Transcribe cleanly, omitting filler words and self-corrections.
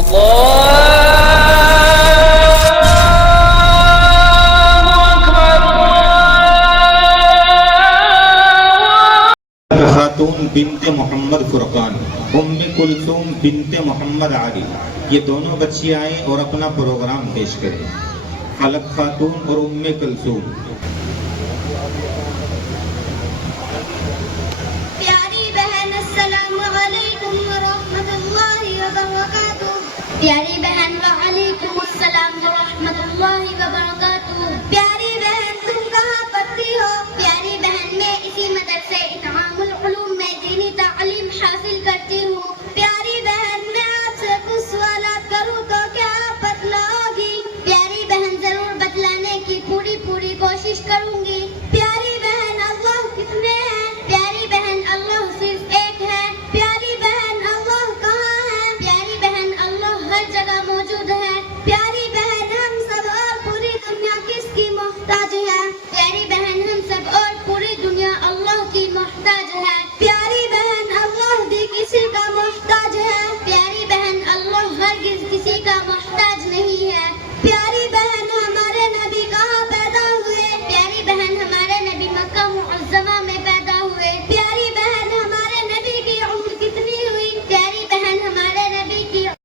خاتون بنت محمد فرقان، ام کلثوم بنت محمد علی، یہ دونوں بچی آئیں اور اپنا پروگرام پیش کریں. فلک خاتون اور ام کلثوم. پیاری بہن السلام علیکم ورحمۃ اللہ وبرکاتہ. پیاری بہن